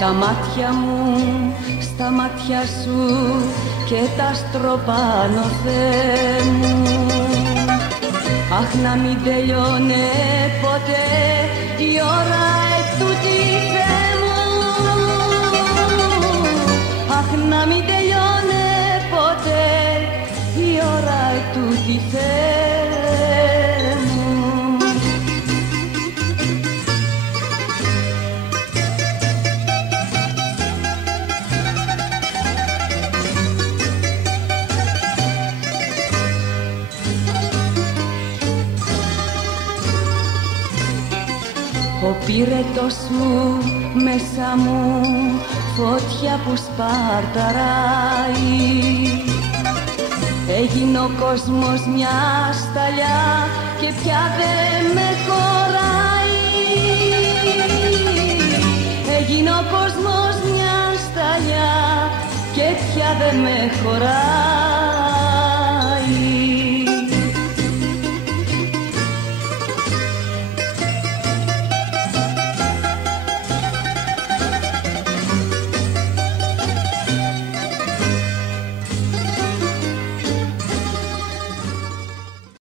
Τα μάτια μου στα μάτια σου και τα στροπάνω, Θεέ μου. Αχ, να μην τελειώνε ποτέ η ώρα ετούτη, Θεέ μου. Αχ, να μην τελειώνε ποτέ η ώρα ετούτη, Θεέ μου. Ο πύρετος μου μέσα μου φωτιά που σπαρταράει. Έγινε ο κόσμος μια σταλιά και πια δεν με χωράει. Έγινε ο κόσμος μια σταλιά και πια δεν με χωράει.